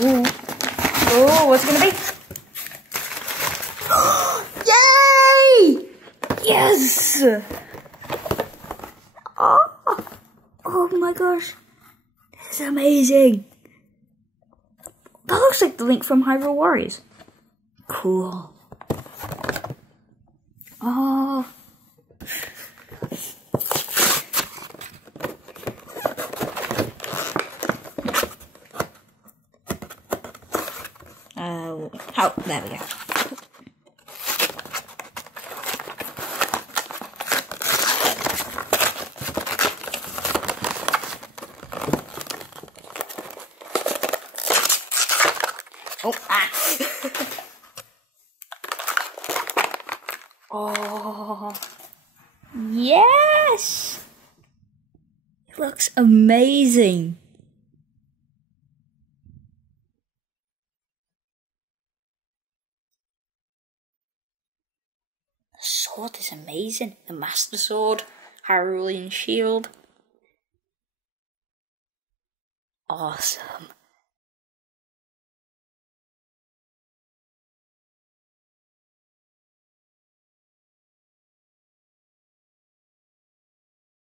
Ooh. Oh, what's it gonna be? Yay! Yes! Oh my gosh. This is amazing. That looks like the Link from Hyrule Warriors. Cool. Oh. Oh, there we go. Oh, ah. Oh, yes! It looks amazing. The sword is amazing. The Master Sword, Hyrulean Shield. Awesome.